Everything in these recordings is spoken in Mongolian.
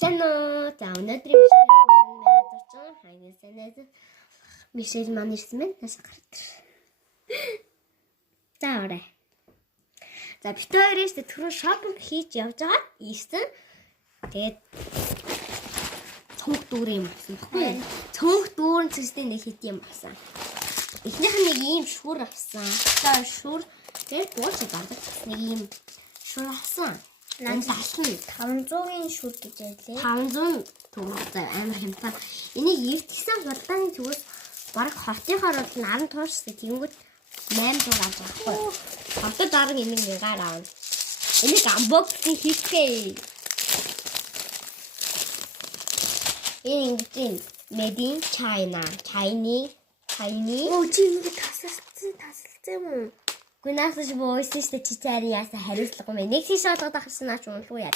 Чано за өнөөдрийн менежер хангасанаас мишэл маань ирсэн байна. Тааш гардаг. За орой. За бит хоёрээс түрүү шопинг хийж явж байгаа. Ийсэн. Тэгээд цонх дүүр юм болсон. Цонх дүүрэн цэстэй нэг хит юм болсон. Эхнийх нь нэг ийм шүр авсан. За шүр тэгээд бууч гардаг. Нэг ийм шүр авсан. Наад 500-ийн шүр гэж байлээ. 500 төгрөг амар хямдхан. Энийг эртгсэн хурдааны зүгээс бараг хотынхоор бол 10 тууштай тэгэнгүүт 800 авч байгаа байхгүй. Хотод дараг энийг нэгээр аав. Энийг unboxing хийхээ. Энэ made in China. Chinese. Оо чи ингэ тасалсан юм уу? Гүнасч бөөсөн ч чичээр яасан хариуцлага юм. Нэг тийш олгоод авсан наач унлуу яа.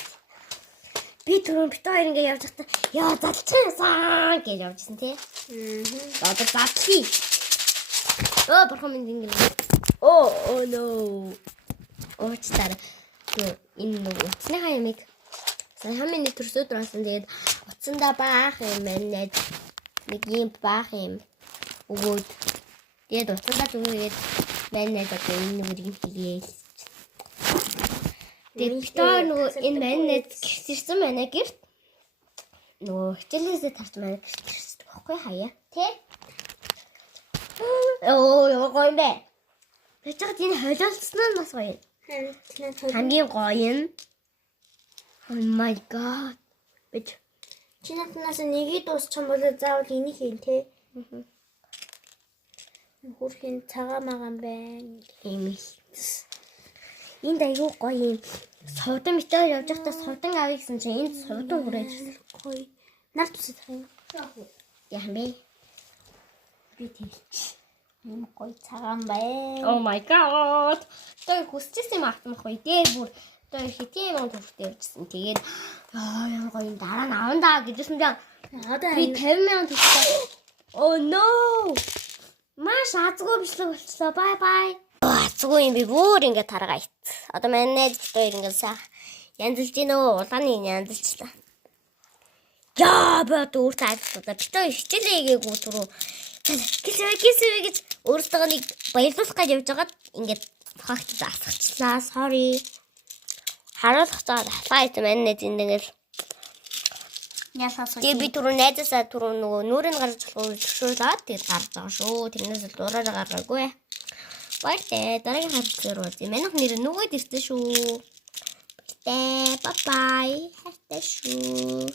Би түрүүн бит хоёр ингэ явж байхдаа яа залчихсан гэж явжсэн тий. Одоо залхий. Оо бурхан минь ингэ. Oh no. Очтар. Энэ нэг утасныхаа ямиг сайн миний төрсөд орсон. Тэгээд утсандаа баах юм байна. Нэг юм баах юм. Өгөөд. Тэгээд утсандаа зүгээр Манайд одоо энэ үрийг хийгээл. Тэгээд битээр нөгөө энэ манайд гэрчирсэн манай гэрт нөгөө хичээлээсээ тарч манай гэрчирсэн байхгүй хаяа. Тэ? Оо яа гоё юм бэ? Тэгэж энэ холиолцсон нь бас гоё. Хамгийн гоё нь. Oh my god. Бич. Чинатнаас нэгийг дуусчих юм бол заавал энийг хийн тэ. Хөрхийн цагаан магаан байна. Эми. Энд аягүй гоё юм. Сувдан битээр явж байхдаа сувдан авъя гэсэн чинь энд сувдан хүрээж гоё. Нар тусах юм. Яах вэ? Би тэгч. Эм гоё цагаан байна. Oh my god. Той хүсчихсэн юм автмахгүй. Дээр бүр той хитийн юм төвхтэй явжсэн. Тэгээд ямар гоё дараа нь авандаа гэжсэн чинь би 50,000 төгрөг. Oh no. Маш азгүй бичлэг болчихлоо. Бай бай. Азгүй юм би бүр ингэ таргаа ит. Одоо манай дээр ингэ саа янзлж гинөө улааны янзлчлаа. Яа бод өөр тайвчлаа. Битээ хичээлээгээгүй түрүү. Гисвэ гэж өөртөө нэг баярлуулах гэж явж байгаад ингэ факт засагчлаа. Sorry. Харуулах цаад халаа манай зиндээгэл. Тэгээ би түрүү найзаасаа түрүү нөгөө нүрийн гарч болох зөвшөөрлөөд тэгээд гарч байгаа шүү. Тэрнээс л дураараа гаргаагүй. Баяртай. Дараагийн хавцаар үгүй. Манайх нэр нөгөөд ирсэн шүү. Баяртай. Bye bye. Хайртай шүү.